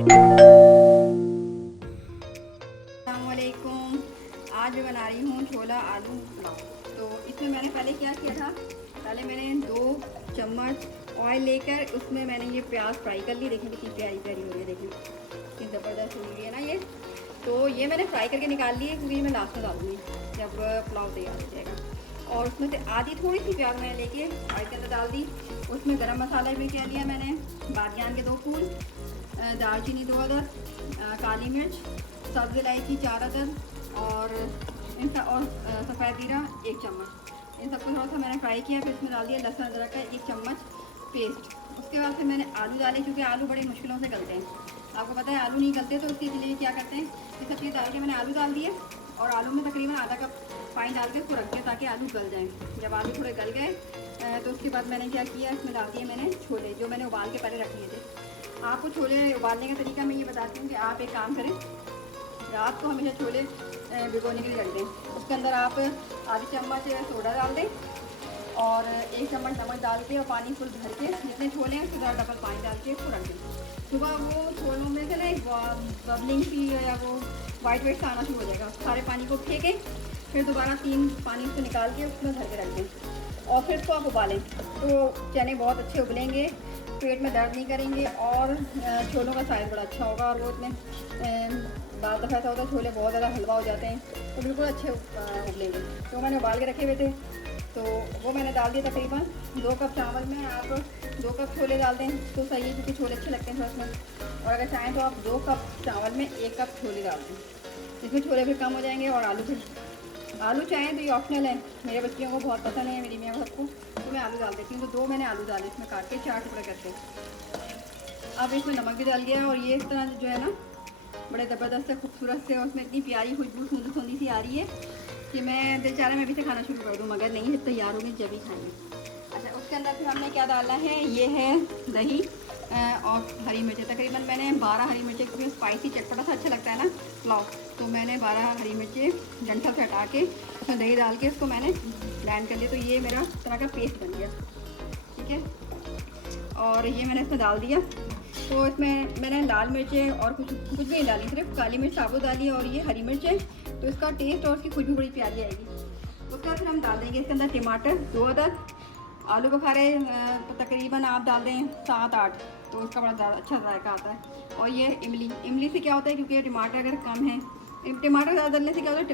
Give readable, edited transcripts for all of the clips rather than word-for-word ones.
अस्सलामुअलैकुम। आज मैं बना रही हूँ छोला आलू पुलाव। तो इसमें मैंने पहले क्या किया था, पहले मैंने 2 चम्मच ऑयल लेकर उसमें मैंने ये प्याज फ्राई कर ली। देखिए कितनी प्यारी प्यारी हो रही है, देखिए कितनी ज़बरदस्त हुई है ना ये। तो ये मैंने फ्राई करके निकाल ली है, क्योंकि मैं लास्ट में डालूँगी जब पुलाव तैयार हो जाएगा। और उसमें से आधी थोड़ी सी प्याज मैंने लेके ऑयल के अंदर डाल दी। उसमें गरम मसाला भी क्या लिया मैंने, बादियान के 2 फूल, दालचीनी 2 अदद, काली मिर्च, सब्ज़ इलायची 4 अदद और सफ़ेद जीरा 1 चम्मच। इन सबको थोड़ा सा मैंने फ्राई किया। फिर इसमें डाल दिया लहसुन अदरक का 1 चम्मच पेस्ट। उसके बाद फिर मैंने आलू डाले, क्योंकि आलू बड़ी मुश्किलों से गलते हैं, आपको पता है आलू नहीं गलते। तो उसके लिए क्या करते हैं, ये सब चीज़ डाल के मैंने आलू डाल दिए और आलू में तकरीबन आधा कप पानी डाल के उसको रख दिया ताकि आलू गल जाएँ। जब आलू थोड़े गल गए तो उसके बाद मैंने क्या किया, इसमें डाल दिए मैंने छोले जो मैंने उबाल के पहले रख लिए थे। आपको छोले उबालने का तरीका मैं ये बताती हूँ कि आप एक काम करें, रात को हमेशा छोले भिगोने के लिए रख दें। उसके अंदर आप आधी चम्मच सोडा डाल दें और 1 चम्मच नमक डाल के और पानी फुल भर के, जितने छोले हैं उससे डबल पानी डाल के उसको रख दें। सुबह वो छोलों में से ना एक बबलिंग सी या वो वाइट वाइट सा आना शुरू हो जाएगा। सारे पानी को फेंकें, फिर दोबारा 3 पानी से निकाल के उसमें भर के रख दें और फिर उसको आप उबालें। तो चने बहुत अच्छे उबलेंगे, पेट में दर्द नहीं करेंगे और छोलों का साइज़ बड़ा अच्छा होगा। और वो इतने बाल दफ़ा ऐसा होता है छोले बहुत ज़्यादा हलवा हो जाते हैं, तो बिल्कुल अच्छे उबलेंगे। तो मैंने उबाल के रखे हुए थे, तो वो मैंने डाल दिया। तकरीबन 2 कप चावल में आप 2 कप छोले डाल दें तो सही है, क्योंकि छोले अच्छे लगते हैं थोड़ा उसमें। और अगर चाहें तो आप 2 कप चावल में 1 कप छोले डाल दें, इसमें छोले फिर कम हो जाएंगे। और आलू चाहें तो ये ऑप्शनल है, मेरे बच्चियों को बहुत पसंद है, मेरी मियाँ सबको, तो मैं आलू डाल देती हूँ। तो 2 मैंने आलू डाले इसमें काट के 4 टुकड़े करके। अब इसमें नमक भी डाल गया और ये इस तरह जो है ना बड़े ज़बरदस्त से खूबसूरत से, और उसमें इतनी प्यारी खुशबू सूंधी सूंधी सी आ रही है कि मैं दिल चाह रहा है मैं भी से खाना शुरू कर दूँ, मगर नहीं, जब तैयार होगी जब ही खाएंगे। अच्छा, उसके अंदर फिर हमने क्या डाला है, ये है दही और हरी मिर्चें। तकरीबन मैंने 12 हरी मिर्चें, क्योंकि स्पाइसी चटपटा सा अच्छा लगता है ना पुलाव, तो मैंने 12 हरी मिर्चें डंठल से हटा के उसमें दही डाल के उसको मैंने ब्लेंड कर लिया। तो ये मेरा तरह का पेस्ट बन गया, ठीक है। और ये मैंने इसमें डाल दिया। तो इसमें मैंने लाल मिर्चें और कुछ भी नहीं डाली, सिर्फ काली मिर्च साबुत डाली और ये हरी मिर्चें। तो इसका टेस्ट और उसकी खुशबू बड़ी प्यारी आएगी। उसके बाद फिर हम डाल देंगे इसके अंदर टमाटर 2 अदद, आलू बुखारे तकरीबन आप डाल दें 7-8, तो उसका बड़ा ज़्यादा अच्छा जायका आता है। और ये इमली से क्या होता है, क्योंकि टमाटर अगर कम है, टमाटर ज़्यादा डालने से क्या होता है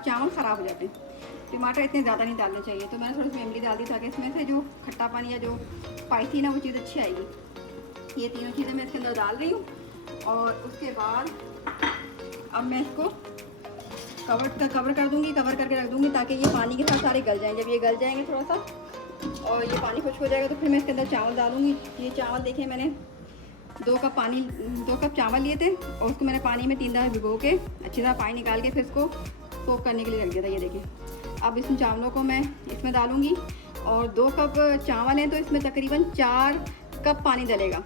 चावल ख़राब हो जाते हैं। टमाटर इतने ज़्यादा नहीं डालने चाहिए, तो मैंने थोड़ी सी इमली डाल दी ताकि इसमें से जो खट्टा पानी या जो स्पाइसी ना वो चीज़ अच्छी आएगी। ये तीनों चीज़ें मैं इसके अंदर डाल रही हूँ। और उसके बाद अब मैं इसको कवर कर दूँगी, कवर करके रख दूँगी ताकि ये पानी के साथ सारे गल जाएँ। जब ये गल जाएंगे थोड़ा सा और ये पानी खुश्क हो जाएगा, तो फिर मैं इसके अंदर चावल डालूँगी। ये चावल देखिए मैंने 2 कप चावल लिए थे और उसको मैंने पानी में 3 दाना भिगो के अच्छी तरह पानी निकाल के फिर इसको सोक करने के लिए रख दिया था। ये देखिए, अब इन चावलों को मैं इसमें डालूँगी और 2 कप चावल हैं तो इसमें तकरीबन 4 कप पानी डलेगा।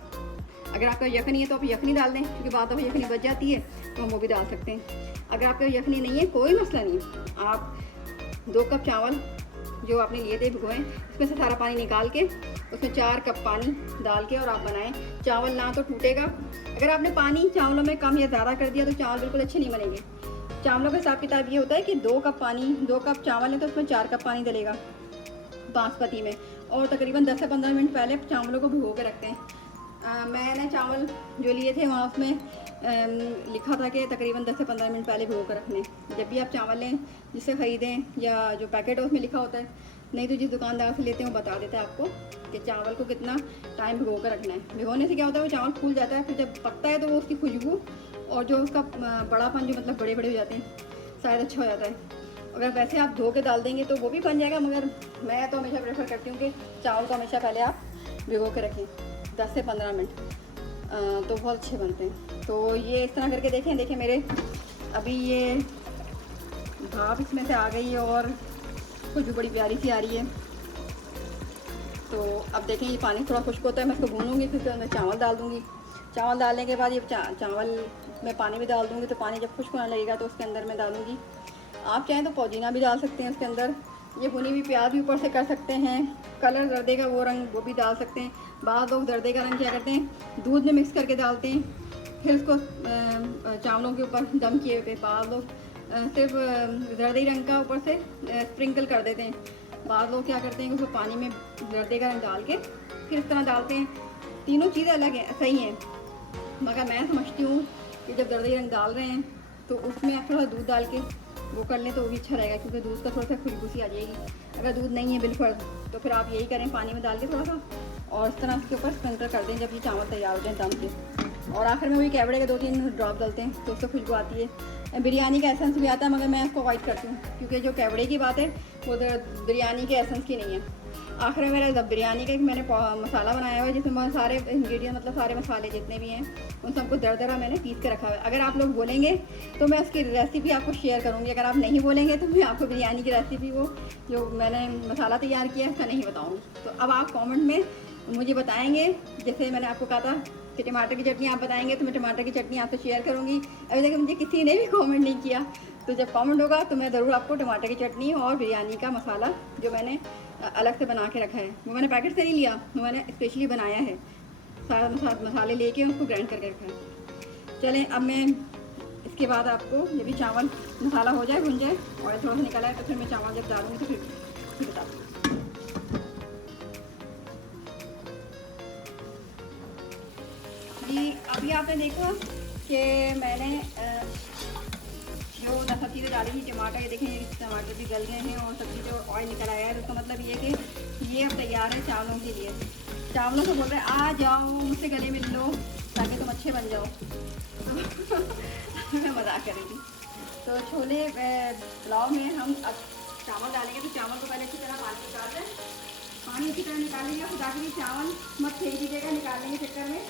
अगर आपका यखनी है तो आप यखनी डाल दें, क्योंकि बाद में यखनी बच जाती है तो हम वो भी डाल सकते हैं। अगर आपका यखनी नहीं है कोई मसला नहीं है, आप 2 कप चावल जो आपने लिए थे भिगोएं, इसमें से सारा पानी निकाल के उसमें 4 कप पानी डाल के और आप बनाएं। चावल ना तो टूटेगा। अगर आपने पानी चावलों में कम या ज़्यादा कर दिया तो चावल बिल्कुल अच्छे नहीं बनेंगे। चावलों का हिसाब किताब ये होता है कि 2 कप चावल है तो उसमें 4 कप पानी डलेगा बासमती में। और तकरीबन 10 से 15 मिनट पहले चावलों को भिगो के रखते हैं। मैंने चावल जो लिए थे वहाँ उसमें लिखा था कि तकरीबन 10 से 15 मिनट पहले भिगो कर रखने। जब भी आप चावल लें जिससे ख़रीदें या जो पैकेट है उसमें लिखा होता है, नहीं तो जिस दुकानदार से लेते हैं वो बता देता है आपको कि चावल को कितना टाइम भिगो कर रखना है। भिगोने से क्या होता है वो चावल फूल जाता है, फिर जब पकता है तो वो उसकी खुशबू और जो उसका बड़ापन जो मतलब बड़े बड़े हो जाते हैं शायद अच्छा हो जाता है। अगर वैसे आप धो के डाल देंगे तो वो भी बन जाएगा, मगर मैं तो हमेशा प्रेफर करती हूँ कि चावल को हमेशा पहले आप भिगो के रखें 10 से 15 मिनट, तो बहुत अच्छे बनते हैं। तो ये इस तरह करके देखें मेरे अभी ये भाप इसमें से आ गई है और खुशबू बड़ी प्यारी सी आ रही है। तो अब देखें ये पानी थोड़ा खुश्क होता है, मैं इसको भूनूंगी, फिर मैं चावल डाल दूँगी। चावल डालने के बाद ये चावल में पानी भी डाल दूँगी, तो पानी जब खुश्क होने लगेगा तो उसके अंदर मैं डालूँगी। आप चाहें तो पुदीना भी डाल सकते हैं उसके अंदर, ये भुनी हुई प्याज भी ऊपर से कर सकते हैं। कलर जर्दे का वो रंग वो भी डाल सकते हैं। बाद लोग जर्दे का रंग क्या करते हैं दूध में मिक्स करके डालते हैं, फिर उसको चावलों के ऊपर दम किए हुए बाद लोग सिर्फ जर्दी रंग का ऊपर से स्प्रिंकल कर देते हैं। बाद लोग क्या करते हैं कि उसको पानी में जर्दे का रंग डाल के फिर इस तरह डालते हैं। तीनों चीज़ें अलग हैं, सही हैं, मगर मैं समझती हूँ कि जब जर्दी रंग डाल रहे हैं तो उसमें आप थोड़ा दूध डाल के वो कर लें तो वो भी अच्छा रहेगा, क्योंकि दूध का थोड़ा सा खुशबू सी आ जाएगी। अगर दूध नहीं है बिल्कुल तो फिर आप यही करें, पानी में डाल के थोड़ा सा और इस तरह उसके ऊपर स्प्रिंकल कर दें जब ये चावल तैयार हो जाए दम से। और आखिर में वही कैवड़े के 2-3 ड्रॉप डालते हैं तो उससे खुशबू आती है। बिरयानी का एसेंस भी आता है, मगर मैं उसको अवॉइड करती हूँ, क्योंकि जो कैवड़े की बात है वो बिरयानी के एसेंस की नहीं है। आखिर में मेरा बिरयानी का मैंने मसाला बनाया हुआ है जिसमें बहुत सारे इंग्रेडिएंट, मतलब सारे मसाले जितने भी हैं उन सबको दरदरा मैंने पीस के रखा हुआ है। अगर आप लोग बोलेंगे तो मैं उसकी रेसिपी आपको शेयर करूँगी, अगर आप नहीं बोलेंगे तो मैं आपको बिरयानी की रेसिपी वो जो मैंने मसाला तैयार किया है उसका नहीं बताऊँगी। तो अब आप कॉमेंट में मुझे बताएँगे, जैसे मैंने आपको कहा था कि टमाटर की चटनी आप बताएंगे तो मैं टमाटर की चटनी आपसे शेयर करूँगी। अभी तक मुझे किसी ने भी कमेंट नहीं किया, तो जब कमेंट होगा तो मैं ज़रूर आपको टमाटर की चटनी और बिरयानी का मसाला जो मैंने अलग से बना के रखा है, वो मैंने पैकेट से नहीं लिया, वो मैंने स्पेशली बनाया है, सारा मसाले लेके उसको ग्राइंड करके रखा है। चलें अब मैं इसके बाद आपको जब भी चावल मसाला हो जाए, भुन जाए, ऑयल थोड़ा सा निकला है तो फिर मैं चावल जब डालूँगी तो फिर बता दूँगी। जी अभी आपने देखा कि मैंने जो सब्ज़ी डाली थी टमाटर, ये देखें टमाटर भी गल गए हैं और सब्ज़ी जो ऑयल निकल आया है, तो उसका मतलब ये कि ये अब तैयार है चावलों के लिए। चावलों से बोल रहे हैं आ जाओ मुझसे गले मिल लो ताकि तुम अच्छे बन जाओ। मैं मजाक कर रही थी। तो छोले पुलाव में हम अब चावल डालेंगे, तो चावल को पहले अच्छी तरह पानी निकाल दें, पानी अच्छी तरह निकालेंगे। खुदा के लिए चावल मत फेंक दीजिएगा निकालने के चक्कर में।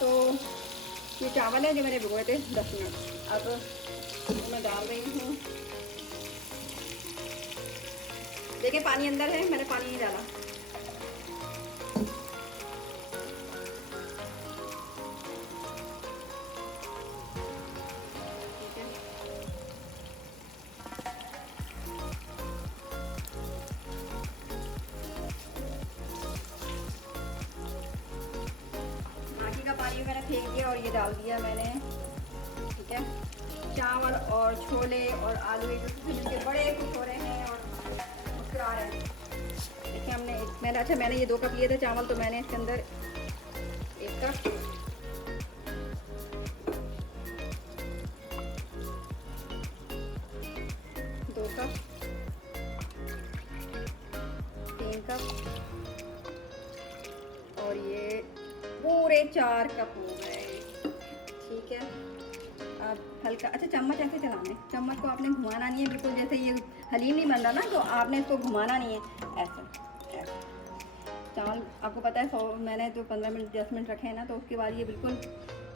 तो ये चावल है जो मैंने भिगोए थे 10 मिनट, अब मैं डाल रही हूँ। देखिए पानी अंदर है, मैंने पानी नहीं डाला। ठीक है, बाकी का पानी मैंने फेंक दिया और ये डाल दिया मैंने। ठीक है, चावल और छोले और आलू एक दूसरे के बड़े खुश हो रहे हैं और मुस्कुरा रहे हैं। देखिए मैंने ये 2 कप लिए थे चावल, तो मैंने इसके अंदर 1 कप, 2 कप, 3 कप और ये पूरे 4 कप हो गए। ठीक है, अब हल्का अच्छा चम्मच ऐसे चलाना है, चम्मच को आपने घुमाना नहीं है, बिल्कुल जैसे ये हलीम नहीं बन रहा ना तो आपने इसको घुमाना नहीं है, ऐसा। चावल आपको पता है मैंने तो 15 मिनट 10 मिनट रखे हैं ना, तो उसके बाद ये बिल्कुल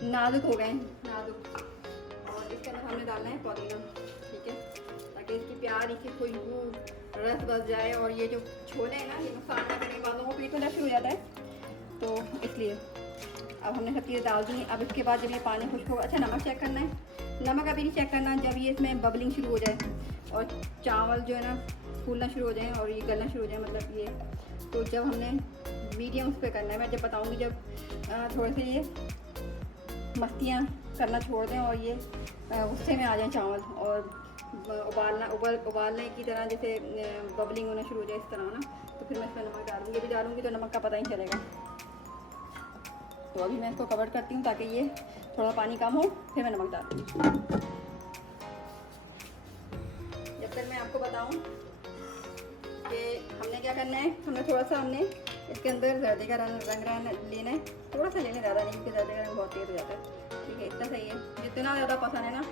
नाजुक हो गए, नाजुक। और इसके अंदर हमने डालना है पुदीना, ठीक है, ताकि इसकी प्यारी सी खुशबू रस बस जाए। और ये जो छोले हैं ना ये नुकसान ना करें, बालों को पीठ में शुरू हो जाता है, तो इसलिए अब हमने सब चीज़ें डाल दी। अब इसके बाद जब ये पानी खुश्क होगा, अच्छा नमक चेक करना है, नमक अभी नहीं चेक करना, जब ये इसमें बबलिंग शुरू हो जाए और चावल जो है ना फूलना शुरू हो जाए और ये गलना शुरू हो जाए, मतलब ये, तो जब हमने मीडियम उस पर करना है, मैं जब बताऊँगी जब थोड़े से ये मस्तियाँ करना छोड़ दें और ये गुस्से में आ जाए चावल और उबालने की तरह जैसे बबलिंग होना शुरू हो जाए इस तरह ना, तो फिर मैं इसमें नमक डालूँगी। अभी डालूँगी तो नमक का पता ही चलेगा। तो अभी मैं इसको कवर करती हूँ ताकि ये थोड़ा पानी कम हो, फिर मैं नमक डालूँगी। जब तक मैं आपको बताऊँ कि हमने क्या करना है, हमने इसके अंदर जर्दे का रंग लेना है, थोड़ा सा लेना, ज़्यादा नहीं, क्योंकि जर्दे का रंग बहुत तेज़ हो जाता है। ठीक है, इतना सही है, जितना ज़्यादा पसंद है ना,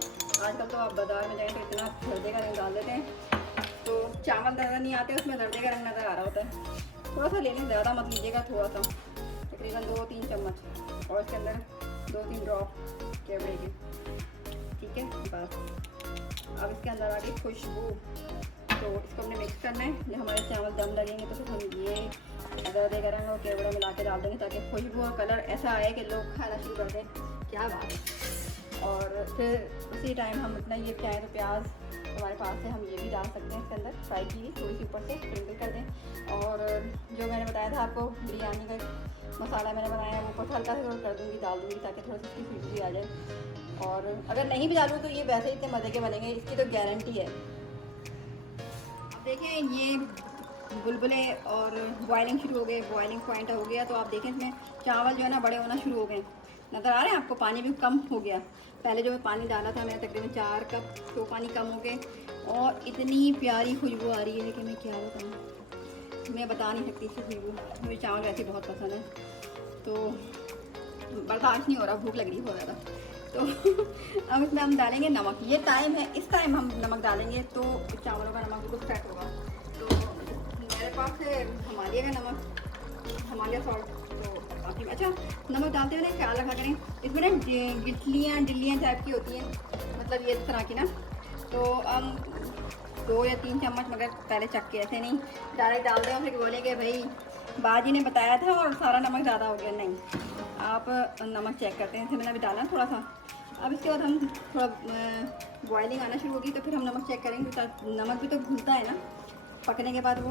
आजकल तो आप बाज़ार में जाएँ तो इतना जर्दे का रंग डाल देते हैं, तो चावल ज़्यादा नहीं आते, उसमें जर्दे का रंग नज़र आ रहा होता है। थोड़ा सा लेना, ज़्यादा मत लीजिएगा, थोड़ा सा, तकरीबन 2-3 चम्मच, और इसके अंदर 2-3 ड्रॉप कैवड़े के। ठीक है, बस अब इसके अंदर आ गई खुशबू, तो इसको हमने मिक्स करना है। जब हमारे चावल दम लगेंगे तो फिर हम ये जर्दे का रंग और केवड़ा मिला के डाल देंगे, ताकि खुशबू और कलर ऐसा आए कि लोग खाना शुरू कर दें। क्या बात है। और फिर उसी टाइम हम इतना ये चाहें तो प्याज हमारे पास है हम ये भी डाल सकते हैं इसके अंदर, फ्राई की हुई थोड़ी सी ऊपर से स्प्रिंकल कर दें। और जो मैंने बताया था आपको बिरयानी का मसाला मैंने बनाया है वो ऊपर हल्का सा कर दूँगी, डाल दूँगी ताकि थोड़ी सी इसकी खुशबू आ जाए। और अगर नहीं भी डालूँ तो ये वैसे ही इतने मज़े के बनेंगे, इसकी तो गारंटी है। अब देखें ये बुलबुले और बॉइलिंग शुरू हो गए, बॉइलिंग पॉइंट हो गया। तो आप देखें इसमें चावल जो है ना बड़े होना शुरू हो गए, नज़र आ रहे हैं आपको, पानी भी कम हो गया। पहले जो मैं पानी डाला था मैंने तकरीबन 4 कप, तो पानी कम हो गए और इतनी प्यारी खुशबू आ रही है कि मैं क्या बताऊँ, मैं बता नहीं सकती इसकी खुशबू। मुझे चावल वैसे बहुत पसंद है, तो बर्दाश्त नहीं हो रहा, भूख लग रही है बहुत ज़्यादा। तो अब इसमें हम डालेंगे नमक, ये टाइम है, इस टाइम हम नमक डालेंगे तो चावलों का नमक बिल्कुल सेट होगा। तो मेरे पास है हिमालय का नमक, हिमालय सॉल्ट। तो काफ़ी अच्छा नमक डालते हुए ना ख्याल रखा करें, इसमें ना डिल्लियाँ टाइप की होती हैं, मतलब ये इस तरह की ना। तो हम 2 या 3 चम्मच मगर पहले चख के, ऐसे नहीं डायरेक्ट डाल दें और फिर बोलेंगे भाई बाजी ने बताया था और सारा नमक ज़्यादा हो गया। नहीं, आप नमक चेक करते हैं, जैसे मैंने अभी डाला थोड़ा सा। अब इसके बाद हम थोड़ा बॉइलिंग आना शुरू होगी तो फिर हम नमक चेक करेंगे। नमक भी तो घुलता है ना, पकने के बाद वो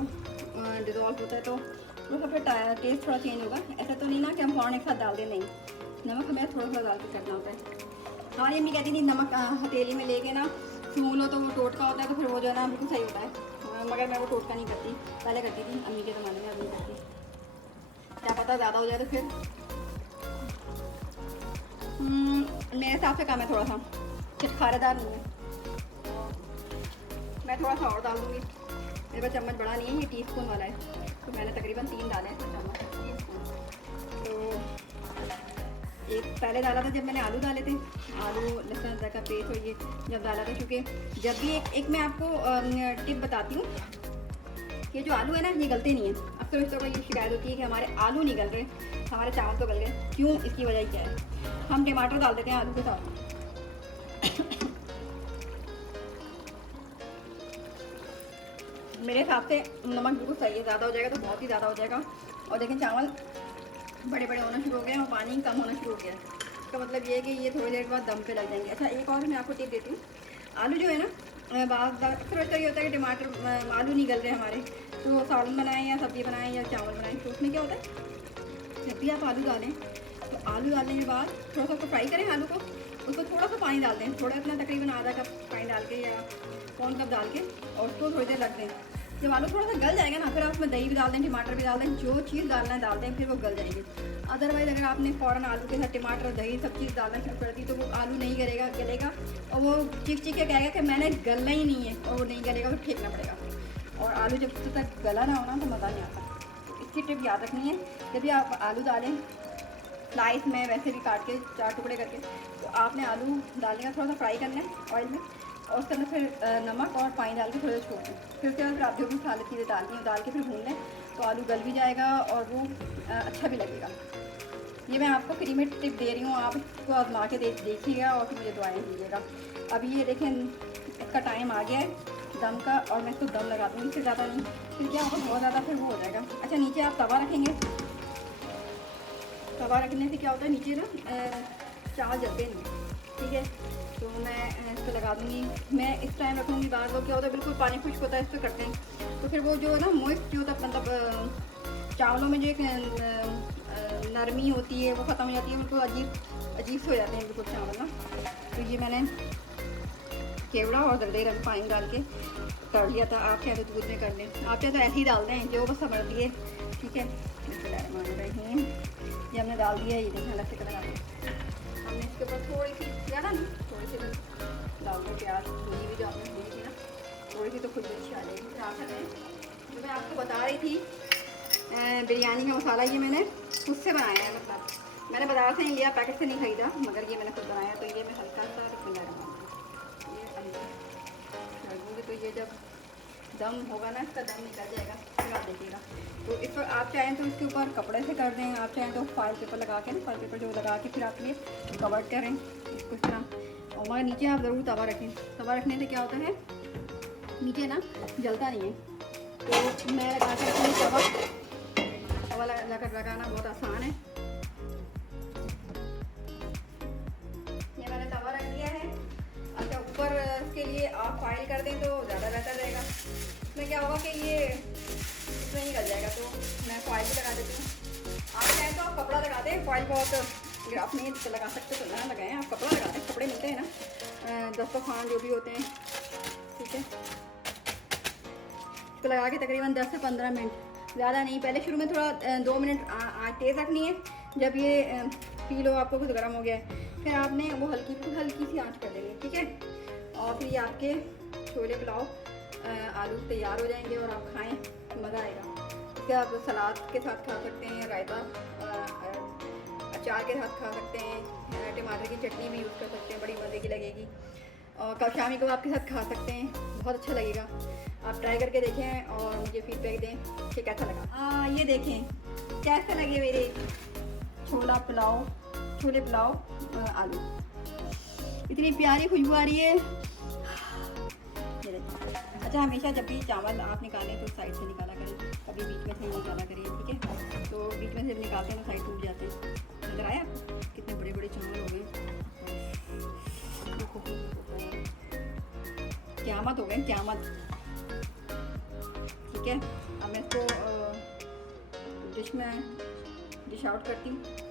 डिज़ोल्व होता है, तो थोड़ा सा फिर टेस्ट थोड़ा चेंज होगा। ऐसा तो नहीं ना कि हम फ़ौरन एक साथ डाल दें, नहीं, नमक हमें थोड़ा थोड़ा डाल के करना होता है। हमारी अम्मी कहती थी नमक हथेली में लेके ना छू लो तो वो टोटका होता है, तो फिर वो जो है ना बिल्कुल सही होता है। मगर मैं वो टोटका नहीं करती, पहले करती थी अम्मी के ज़माने में, अभी नहीं करती। क्या पता ज़्यादा हो जाए तो फिर मेरे हिसाब से कम है थोड़ा सा, खारेदार नहीं है, मैं थोड़ा सा और डाल दूँगी। मेरे पास चम्मच बड़ा नहीं है, ये टीस्पून वाला है, तो मैंने तकरीबन 3 डाले हैं चम्मच टीस्पून। तो एक पहले डाला था जब मैंने आलू डाले थे, आलू लहसुन अदरक का पेस्ट, और ये जब डाला था, क्योंकि जब भी एक मैं आपको टिप बताती हूँ कि जो आलू है ना ये गलते नहीं है। अक्सर इस तरह ये शिकायत होती है कि हमारे आलू नहीं गल रहे, हमारे चावल तो गल गए, क्यों, इसकी वजह क्या है? हम टमाटर डाल देते हैं आलू के साथ। मेरे हिसाब से नमक बिल्कुल सही है, ज़्यादा हो जाएगा तो बहुत ही ज़्यादा हो जाएगा। और लेकिन चावल बड़े बड़े होना शुरू हो गए और पानी कम होना शुरू हो गया, इसका मतलब ये है कि ये थोड़ी देर बाद दम पे लग जाएंगे। अच्छा, एक और मैं आपको टिप देती हूँ, आलू जो है ना अक्सर ये होता है कि टमाटर आलू नहीं गल रहे हमारे, तो सालन बनाएं या सब्ज़ी बनाएं या चावल बनाएं, तो उसमें क्या होता है जब भी आप आलू डालें तो आलू डालने के बाद थोड़ा सा उसको फ्राई करें आलू को, उसको थोड़ा सा पानी डाल दें, थोड़ा इतना तकरीबन आधा कप पानी डाल के या पौन कप डाल के, और उसको थोड़ी देर रख दें। जब आलू थोड़ा सा गल जाएगा ना, फिर आप उसमें दही भी डाल दें, टमाटर भी डाल दें, जो चीज़ डालना है डाल दें, फिर वो गल जाएगी। अदरवाइज़ अगर आपने फ़ौरन आलू के साथ टमाटर दही सब चीज़ डालना शुरू कर दी तो वो आलू नहीं गलेगा और वो चीख के कहेगा कि मैंने गलना ही नहीं है, और वो नहीं गलेगा, फिर फेंकना पड़ेगा। और आलू जब तक गला ना होना तो मज़ा नहीं आता। तो इसकी टिप याद रखनी है, जब भी आप आलू डालें स्लाइस में वैसे भी काट के 4 टुकड़े करके, तो आपने आलू डालने का थोड़ा सा फ्राई करना है ऑयल में, और उसके अंदर फिर नमक और पानी डाल के थोड़ा छोड़ दें। फिर उसके बाद आप जो भी मसाले चीज़ें डालनी है डाल के फिर भून लें, तो आलू गल भी जाएगा और वो अच्छा भी लगेगा। ये मैं आपको फ्री में टिप दे रही हूँ, आप इसको आजमा के देखिएगा और फिर मुझे दुआएं दीजिएगा। अभी ये देखें इसका टाइम आ गया है दम का, और मैं इसको दम लगा दूँगी, इससे ज़्यादा नहीं, फिर क्या होगा बहुत ज़्यादा फिर वो हो जाएगा। अच्छा, नीचे आप तवा रखेंगे, तवा रखने से क्या होता है नीचे ना चावल जलते नहीं, ठीक है। तो मैं इसको लगा दूँगी, मैं इस टाइम रखूँगी। बाद लोग क्या होता है बिल्कुल पानी खुश्क होता है, इस पर करते हैं, तो फिर वो जो है ना मॉइस्ट जो होता है, मतलब चावलों में जो एक नरमी होती है वो ख़त्म हो जाती है, बिल्कुल अजीब से हो जाते हैं बिल्कुल चावल ना। तो ये मैंने केवड़ा और दरदे रंग पानी डाल के कर लिया था, आप चाहे तो दूध में कर लें, आप चाहे तो ऐसे ही डाल दें, जो बस समझ लिए, ठीक है। ये हमने डाल दिया, ये देखना अलग से कलर आता, हमने इसके ऊपर थोड़ी सी ज़्यादा नहीं, थोड़ी सी डाल दो प्याज, भूनी भी जो आपने भूनी थी ना, थोड़ी सी तो खुशबू अच्छी आ जाएगी। फिर आखिर में जो मैं आपको बता रही थी बिरयानी का मसाला, ये मैंने खुद से बनाया है, मतलब मैंने बाजार से नहीं लिया, पैकेट से नहीं ख़रीदा, मगर ये मैंने खुद बनाया। तो ये मैं हल्का सा ये लगूँगी, तो ये जब दम होगा ना, इसका दम निकल जाएगा, फिर आप देखिएगा। तो इस पर आप चाहें तो इसके ऊपर कपड़े से कर दें, आप चाहें तो फॉइल पेपर लगा के ना, फॉइल पेपर जो लगा के फिर आप ये कवर करें इसको इस तरह। और मगर नीचे आप ज़रूर तवा रखें, तवा रखने से क्या होता है नीचे ना जलता नहीं है। तो मैं लगा के रखूँगी तवा लगाना बहुत आसान है। ये मैंने तवा रख दिया है। अच्छा, ऊपर इसके लिए आप फॉइल कर दें तो ज़्यादा बेहतर रहेगा। इसमें क्या होगा कि ये इसमें निकल जाएगा, तो मैं फॉइल भी लगा देती हूँ। आप चाहें तो आप कपड़ा लगा दें, फॉइल बहुत आप नहीं लगा सकते तो ना लगाएं, आप कपड़ा लगा दें, कपड़े मिलते हैं ना दस्तरखान जो भी होते हैं, ठीक है। इसको लगा के तकरीबन 10 से 15 मिनट, ज़्यादा नहीं। पहले शुरू में थोड़ा 2 मिनट आँच तेज़ रखनी है। जब ये फील हो आपको कुछ गर्म हो गया है, फिर आपने वो हल्की सी आँच कर देनी है, ठीक है। और फिर ये आपके छोले पुलाव आलू तैयार हो जाएंगे और आप खाएं, मज़ा आएगा। इसके आप सलाद के साथ खा सकते हैं, रायता अचार के साथ खा सकते हैं, टमाटर की चटनी भी यूज़ कर सकते हैं, बड़ी मज़े की लगेगी। और कल शामी को आपके साथ खा सकते हैं, बहुत अच्छा लगेगा। आप ट्राई करके देखें और मुझे फीडबैक दें कि कैसा लगा। ये देखें कैसे लगे मेरे छोले पुलाव आलू, इतनी प्यारी खुशबू आ रही है। ये देखें। अच्छा, हमेशा जब भी चावल आप निकालें तो साइड से निकाला करें, कभी बीच में से नहीं निकाला करें, ठीक है। तो बीच में से जब निकालते हैं तो साइड टूट जाते हैं। नजर आया कितने बड़े बड़े चावल हो गए, क़यामत हो गए, क़यामत, ठीक है। अब मैं इसको डिश आउट करती हूँ।